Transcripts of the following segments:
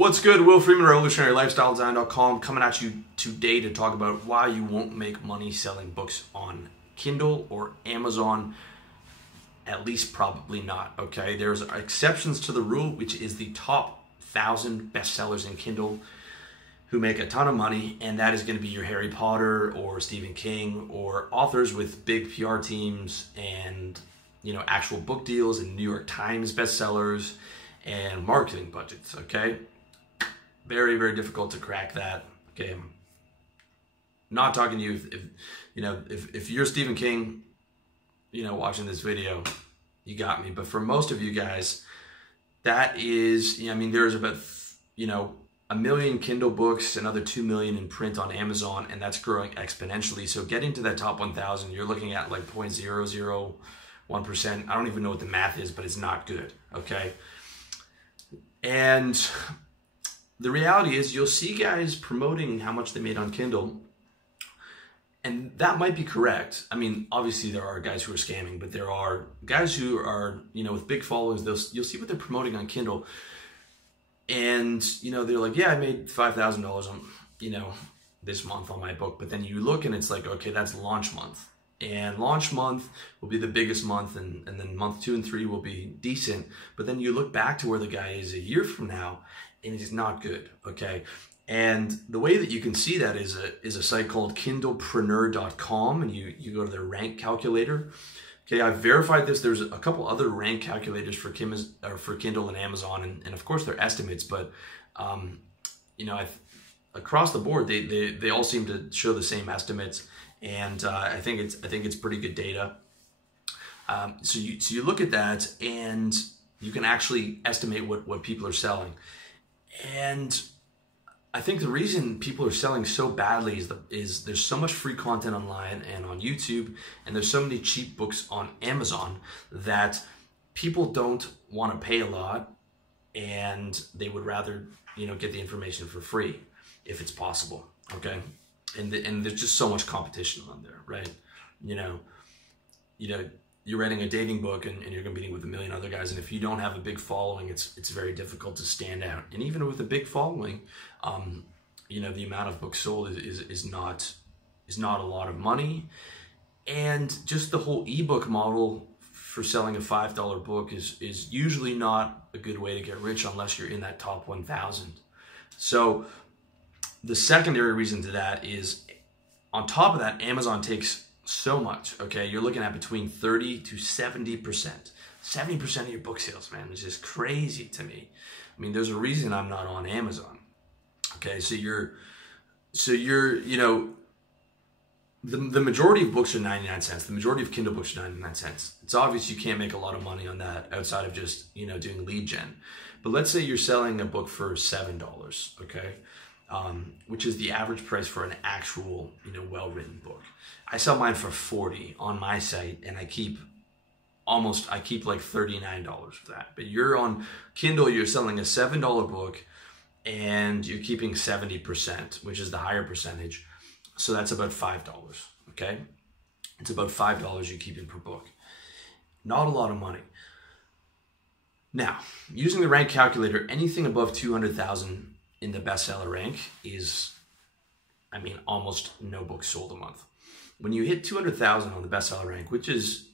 What's good? Will Freeman, RevolutionaryLifestyleDesign.com, coming at you today to talk about why you won't make money selling books on Kindle or Amazon. At least probably not, okay? There's exceptions to the rule, which is the top 1,000 bestsellers in Kindle who make a ton of money, and that is going to be your Harry Potter or Stephen King or authors with big PR teams and, you know, actual book deals and New York Times bestsellers and marketing budgets, okay? Very, very difficult to crack that. Okay, I'm not talking to you if you're Stephen King, you know, watching this video, you got me. But for most of you guys, that is, I mean, there's about, 1 million Kindle books, another 2 million in print on Amazon, and that's growing exponentially. So getting to that top 1,000, you're looking at like 0.001%. I don't even know what the math is, but it's not good, okay? And the reality is you'll see guys promoting how much they made on Kindle, and that might be correct. I mean, obviously there are guys who are scamming, but there are guys who are, with big followings, you'll see what they're promoting on Kindle. And, they're like, yeah, I made $5,000 on, this month on my book. But then you look and it's like, okay, that's launch month. And launch month will be the biggest month, and then month 2 and 3 will be decent. But then you look back to where the guy is a year from now, and it's not good, okay? And the way that you can see that is a site called kindlepreneur.com, and you go to their rank calculator. Okay, I've verified this. There's a couple other rank calculators for Kindle and Amazon, and of course they're estimates, but across the board they all seem to show the same estimates, and I think it's pretty good data. So you look at that, and you can actually estimate what people are selling. And I think the reason people are selling so badly is there's so much free content online and on YouTube, and there's so many cheap books on Amazon that people don't want to pay a lot, and they would rather, get the information for free if it's possible, okay? And there's just so much competition on there, right? You're writing a dating book and you're competing with 1 million other guys, and if you don't have a big following, it's very difficult to stand out. And even with a big following, the amount of books sold is not a lot of money. And just the whole ebook model for selling a $5 book is usually not a good way to get rich unless you're in that top 1,000. So the secondary reason to that is, on top of that, Amazon takes so much, okay? You're looking at between 30 to 70%. 70% of your book sales, man, is just crazy to me. I mean, there's a reason I'm not on Amazon. Okay, so you're the majority of books are 99 cents. The majority of Kindle books are 99 cents. It's obvious you can't make a lot of money on that outside of just, doing lead gen. But let's say you're selling a book for $7, okay? Which is the average price for an actual, well-written book. I sell mine for $40 on my site, and I keep like $39 for that. But you're on Kindle, you're selling a $7 book, and you're keeping 70%, which is the higher percentage. So that's about $5, okay? It's about $5 you're keeping per book. Not a lot of money. Now, using the rank calculator, anything above 200,000 in the bestseller rank is, almost no books sold a month. When you hit 200,000 on the bestseller rank, which is,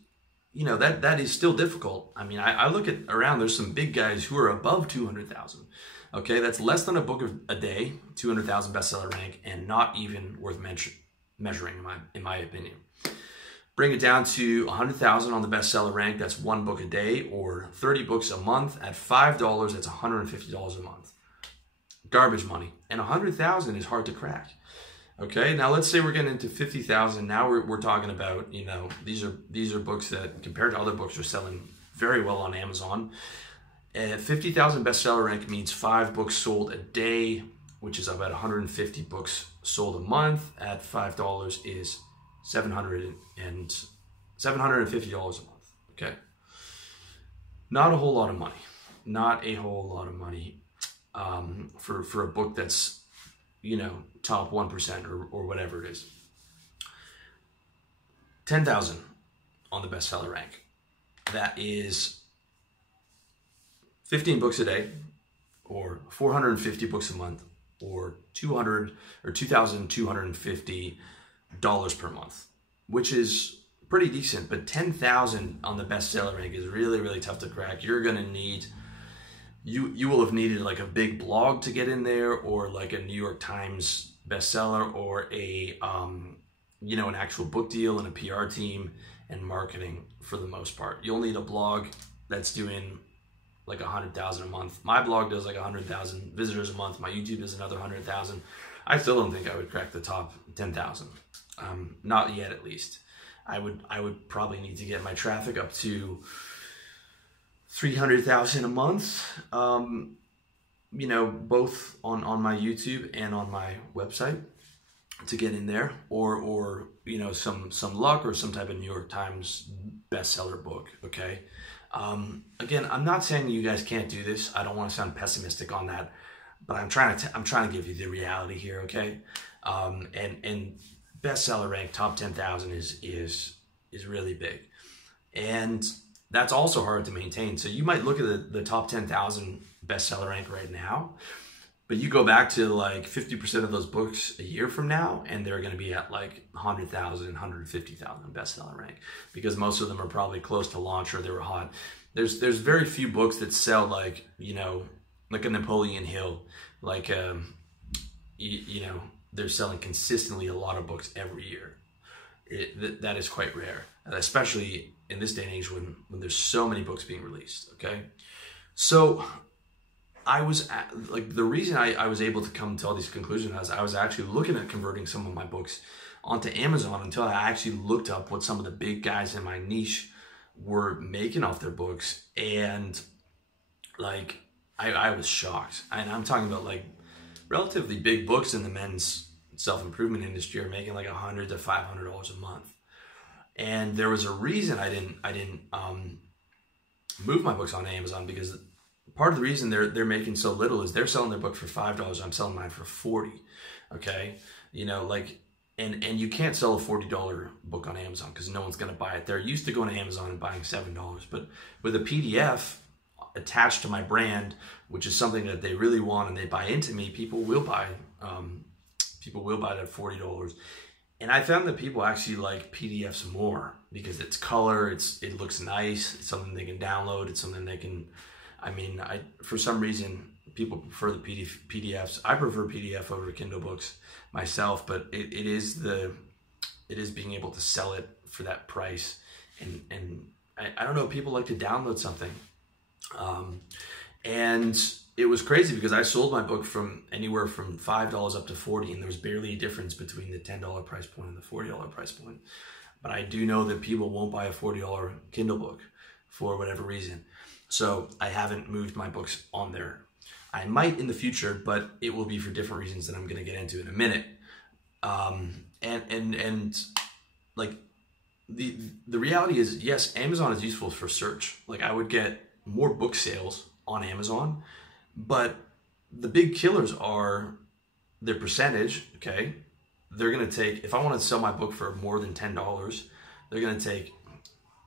that is still difficult. I look at around, there's some big guys who are above 200,000. Okay, that's less than a book a day, 200,000 bestseller rank, and not even worth measuring in my opinion. Bring it down to 100,000 on the bestseller rank, that's 1 book a day, or 30 books a month. At $5, that's $150 a month. Garbage money. And 100,000 is hard to crack. Okay, now let's say we're getting into 50,000. Now we're talking about, these are books that, compared to other books, are selling very well on Amazon. 50,000 bestseller rank means 5 books sold a day, which is about 150 books sold a month. At $5 is $750 a month. Okay, not a whole lot of money. Not a whole lot of money for a book that's, top 1% or whatever it is. 10,000 on the bestseller rank. That is 15 books a day, or 450 books a month, or $2,250 per month, which is pretty decent. But 10,000 on the bestseller rank is really, really tough to crack. You're gonna need, you will have needed like a big blog to get in there, or like a New York Times bestseller, or a you know, an actual book deal and a PR team and marketing for the most part. You'll need a blog that's doing like 100,000 a month. My blog does like 100,000 visitors a month. My YouTube is another 100,000. I still don't think I would crack the top 10,000. Not yet, at least. I would probably need to get my traffic up to 300,000 a month. You know, both on my YouTube and on my website to get in there, or you know, some luck or some type of New York Times bestseller book. Okay. Again, I'm not saying you guys can't do this. I don't want to sound pessimistic on that, but I'm trying to give you the reality here. Okay. And bestseller rank top 10,000 is really big, and that's also hard to maintain. So you might look at the top 10,000 bestseller rank right now, but you go back to like 50% of those books a year from now, and they're going to be at like 100,000, 150,000 bestseller rank, because most of them are probably close to launch or they were hot. There's very few books that sell like, you know, like a Napoleon Hill, like you know, they're selling consistently a lot of books every year. That is quite rare, especially in this day and age when there's so many books being released. Okay, so I was like, the reason I was able to come to all these conclusions was I was actually looking at converting some of my books onto Amazon, until I actually looked up what some of the big guys in my niche were making off their books, and like I was shocked. And I'm talking about like relatively big books in the men's self-improvement industry are making like $100 to $500 a month. And there was a reason I didn't move my books on Amazon, because part of the reason they're making so little is they're selling their book for $5. I'm selling mine for $40. Okay, you know, like, and you can't sell a $40 book on Amazon because no one's going to buy it. They're used to going to Amazon and buying $7, but with a PDF attached to my brand, which is something that they really want and they buy into me, people will buy. People will buy that $40. And I found that people actually like PDFs more because it's color, it looks nice, it's something they can download, it's something they can, for some reason, people prefer the PDFs. I prefer PDF over Kindle books myself, but it is being able to sell it for that price. And I don't know, people like to download something. And it was crazy because I sold my book from anywhere from $5 up to $40, and there was barely a difference between the $10 price point and the $40 price point. But I do know that people won't buy a $40 Kindle book for whatever reason. So I haven't moved my books on there. I might in the future, but it will be for different reasons that I'm going to get into in a minute. And like the reality is, yes, Amazon is useful for search. Like I would get more book sales on Amazon, but the big killers are their percentage. Okay, they're going to take, if I want to sell my book for more than $10, they're going to take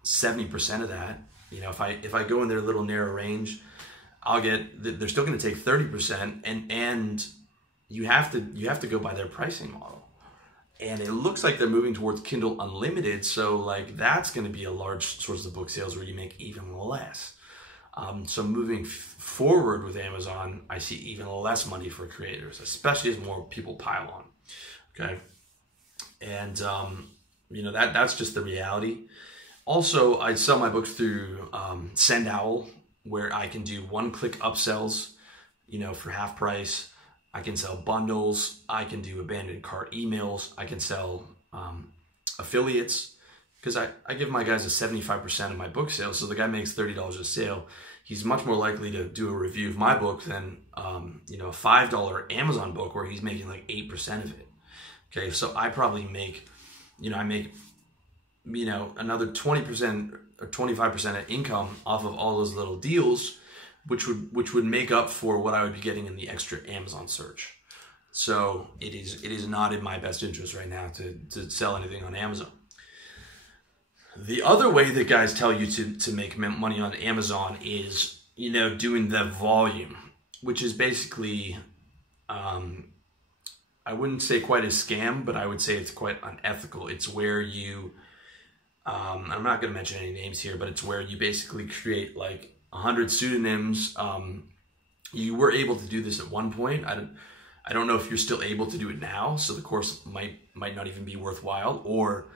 70% of that. You know, if I go in their little narrow range, they're still going to take 30%, and you have to go by their pricing model. And it looks like they're moving towards Kindle Unlimited, so like that's going to be a large source of book sales where you make even less. So moving forward with Amazon, I see even less money for creators, especially as more people pile on. Okay, and you know, that's just the reality. Also, I sell my books through SendOwl, where I can do one-click upsells, you know, for half price. I can sell bundles. I can do abandoned cart emails. I can sell affiliates, because I give my guys a 75% of my book sales. So the guy makes $30 a sale. He's much more likely to do a review of my book than you know, a $5 Amazon book where he's making like 8% of it. Okay, so I probably make, you know, another 20% or 25% of income off of all those little deals, which would make up for what I would be getting in the extra Amazon search. So it is not in my best interest right now to sell anything on Amazon. The other way that guys tell you to make money on Amazon is, you know, doing the volume. which is basically, I wouldn't say quite a scam, but I would say it's quite unethical. It's where you, I'm not going to mention any names here, but it's where you basically create like 100 pseudonyms. You were able to do this at one point. I don't know if you're still able to do it now, so the course might not even be worthwhile, or,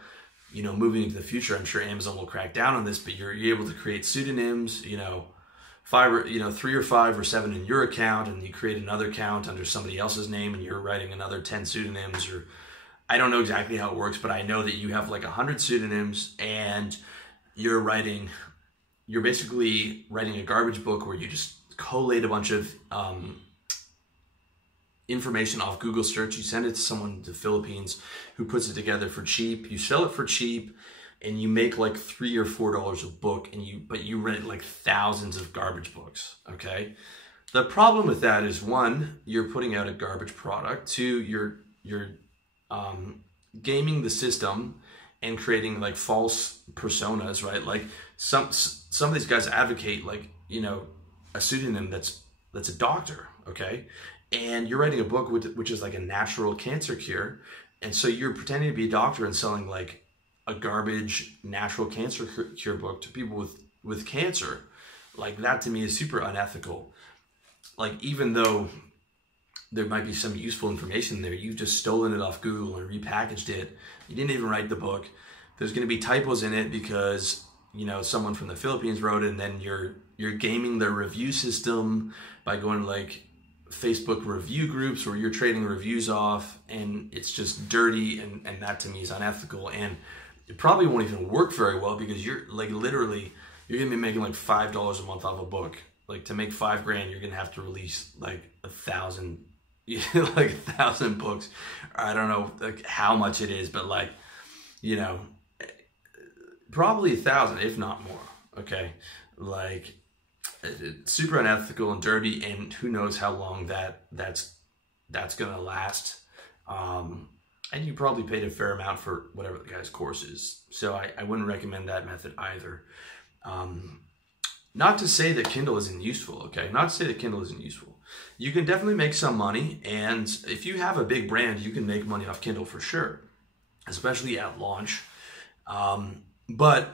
you know, moving into the future, I'm sure Amazon will crack down on this, but you're able to create pseudonyms, you know, 3 or 5 or 7 in your account, and you create another account under somebody else's name, and you're writing another 10 pseudonyms, or I don't know exactly how it works, but I know that you have like 100 pseudonyms, and you're basically writing a garbage book where you just collate a bunch of information off Google search. You send it to someone in the Philippines who puts it together for cheap. You sell it for cheap, and you make like $3 or $4 a book, but you rent like thousands of garbage books. Okay, the problem with that is, one, you're putting out a garbage product. Two, you're gaming the system and creating like false personas, right? Like some of these guys advocate, like, you know, a pseudonym that's a doctor, okay? And you're writing a book which is like a natural cancer cure. And so you're pretending to be a doctor and selling like a garbage natural cancer cure book to people with cancer. Like, that to me is super unethical. Like, even though there might be some useful information there, you've just stolen it off Google and repackaged it. You didn't even write the book. There's going to be typos in it because, you know, someone from the Philippines wrote it, and then you're gaming their review system by going to like Facebook review groups where you're trading reviews off, and it's just dirty, and that to me is unethical, and it probably won't even work very well because you're like literally, you're gonna be making like $5 a month off a book. Like, to make $5,000, you're gonna have to release like 1,000, like 1,000 books. I don't know like how much it is, but like, you know, probably 1,000, if not more. Okay, like, it's super unethical and dirty, and who knows how long that's gonna last. And you probably paid a fair amount for whatever the guy's course is, so I wouldn't recommend that method either. Not to say that Kindle isn't useful, okay? Not to say that Kindle isn't useful. You can definitely make some money, and if you have a big brand, you can make money off Kindle for sure, especially at launch. But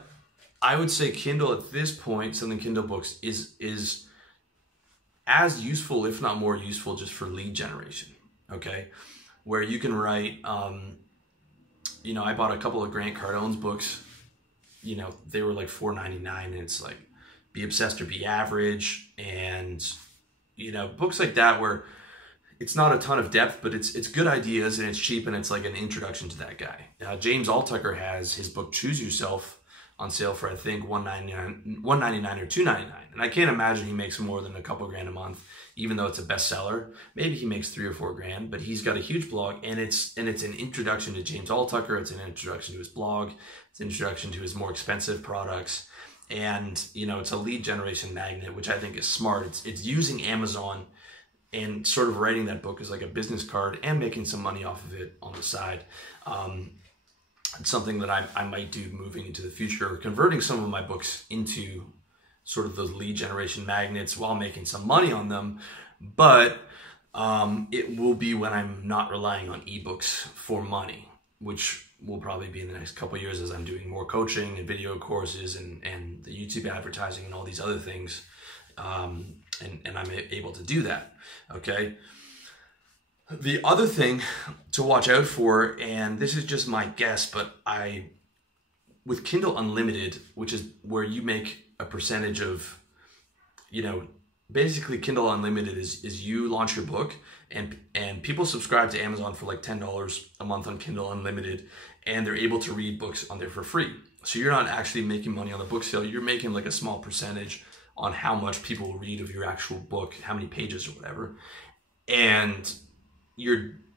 I would say Kindle at this point, selling Kindle books is as useful, if not more useful, just for lead generation, okay? Where you can write, you know, I bought a couple of Grant Cardone's books, you know, they were like $4.99, and it's like Be Obsessed or Be Average, and, you know, books like that where it's not a ton of depth, but it's good ideas, and it's cheap, and it's like an introduction to that guy. James Altucher has his book Choose Yourself on sale for, I think, $1.99 or $2.99, and I can't imagine he makes more than a couple grand a month, even though it's a bestseller. Maybe he makes $3 or $4 grand, but he's got a huge blog, and it's an introduction to James Altucher. It's an introduction to his blog. It's an introduction to his more expensive products, and, you know, it's a lead generation magnet, which I think is smart. It's using Amazon and sort of writing that book as like a business card and making some money off of it on the side. It's something that I might do moving into the future, or converting some of my books into sort of those lead generation magnets while making some money on them. But it will be when I'm not relying on ebooks for money, which will probably be in the next couple of years as I'm doing more coaching and video courses and the YouTube advertising and all these other things. And I'm able to do that, okay? The other thing to watch out for, and this is just my guess, but with Kindle Unlimited, which is where you make a percentage of, you know, basically Kindle Unlimited is you launch your book, and people subscribe to Amazon for like $10 a month on Kindle Unlimited, and they're able to read books on there for free. So you're not actually making money on the book sale, you're making like a small percentage on how much people read of your actual book, how many pages or whatever. And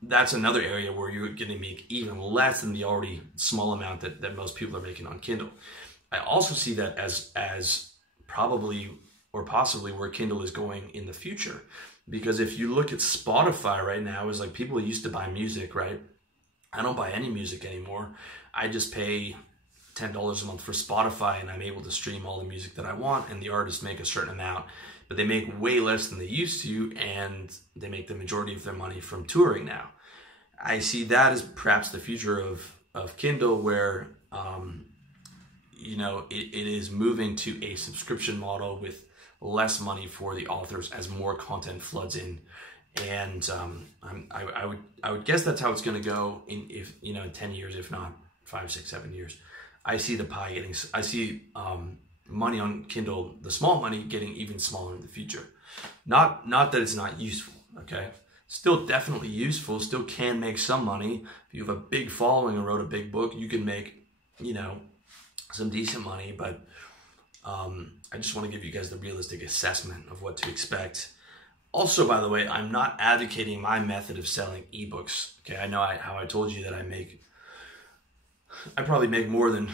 that's another area where you're going to make even less than the already small amount that most people are making on Kindle. I also see that as probably or possibly where Kindle is going in the future. Because if you look at Spotify right now, is like people used to buy music, right? I don't buy any music anymore. I just pay $10 a month for Spotify, and I'm able to stream all the music that I want, and the artists make a certain amount, but they make way less than they used to, and they make the majority of their money from touring now. I see that as perhaps the future of Kindle, where it is moving to a subscription model with less money for the authors as more content floods in. And I would guess that's how it's going to go in 10 years, if not 5, 6, 7 years. I see the pie getting. I see money on Kindle, the small money, getting even smaller in the future. Not that it's not useful. Okay, still definitely useful. Still can make some money. If you have a big following and wrote a big book, you can make some decent money. But I just want to give you guys the realistic assessment of what to expect. Also, by the way, I'm not advocating my method of selling ebooks. Okay, I know how I told you that I probably make more than,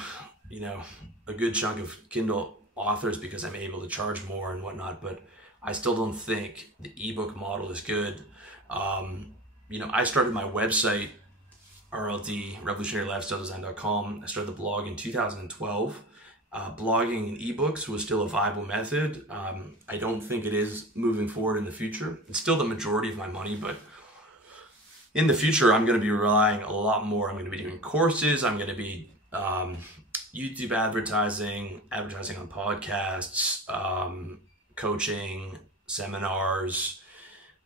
a good chunk of Kindle authors because I'm able to charge more and whatnot, but I still don't think the ebook model is good. I started my website, RLD, revolutionarylifestyledesign.com. I started the blog in 2012. Blogging and ebooks was still a viable method. I don't think it is moving forward in the future. It's still the majority of my money, but in the future, I'm going to be relying a lot more. I'm going to be doing courses. I'm going to be YouTube advertising on podcasts, coaching, seminars,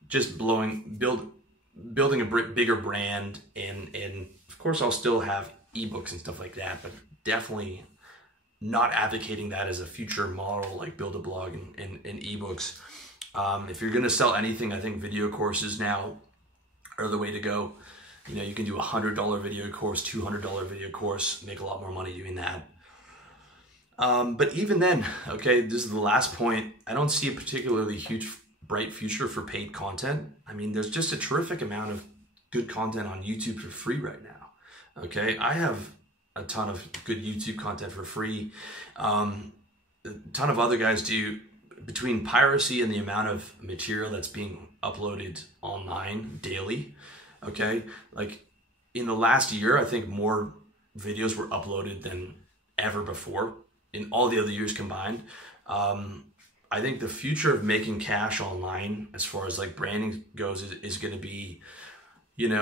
just building a bigger brand. And of course, I'll still have ebooks and stuff like that, but definitely not advocating that as a future model, like build a blog and ebooks. If you're going to sell anything, I think video courses now are the way to go. You can do $100 video course, $200 video course, make a lot more money doing that. But even then, okay, this is the last point. I don't see a particularly huge, bright future for paid content. I mean, there's just a terrific amount of good content on YouTube for free right now. Okay, I have a ton of good YouTube content for free. A ton of other guys do. Between piracy and the amount of material that's being uploaded online daily, okay, like in the last year, I think more videos were uploaded than ever before in all the other years combined. I think the future of making cash online, as far as like branding goes, is going to be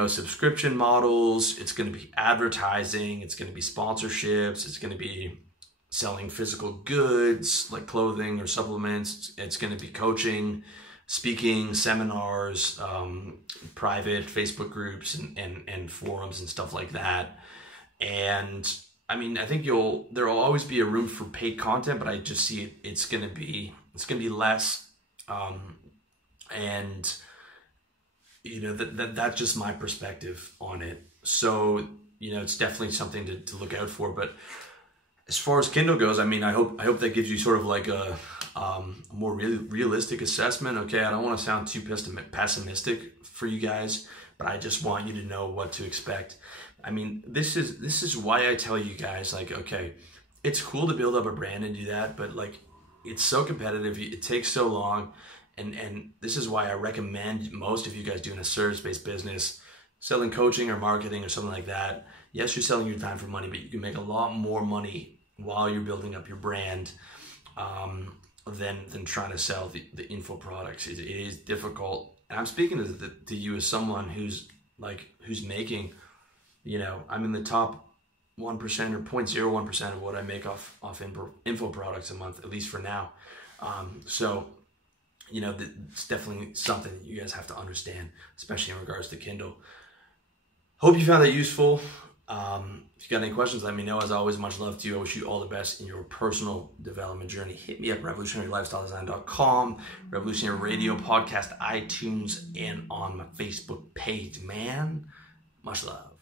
subscription models. It's going to be advertising. It's going to be sponsorships. It's going to be selling physical goods like clothing or supplements. It's going to be coaching, speaking, seminars, private Facebook groups and forums and stuff like that. And I mean, I think there will always be a room for paid content, but I just see it's going to be less. And that's just my perspective on it. So, it's definitely something to look out for. But as far as Kindle goes, I mean, I hope that gives you sort of like a more realistic assessment. Okay, I don't want to sound too pessimistic for you guys, but I just want you to know what to expect. I mean, this is why I tell you guys, like, okay, it's cool to build up a brand and do that, but like, it's so competitive. It takes so long. And this is why I recommend most of you guys doing a service-based business, selling coaching or marketing or something like that. Yes, you're selling your time for money, but you can make a lot more money while you're building up your brand than trying to sell the info products. It is difficult. And I'm speaking to you as someone who's making, I'm in the top 1% or 0.01% of what I make off info products a month, at least for now. So, it's definitely something that you guys have to understand, especially in regards to Kindle. Hope you found that useful. If you got any questions, let me know. As always, much love to you. I wish you all the best in your personal development journey. Hit me up, revolutionarylifestyledesign.com, Revolutionary Radio Podcast, iTunes, and on my Facebook page, man. Much love.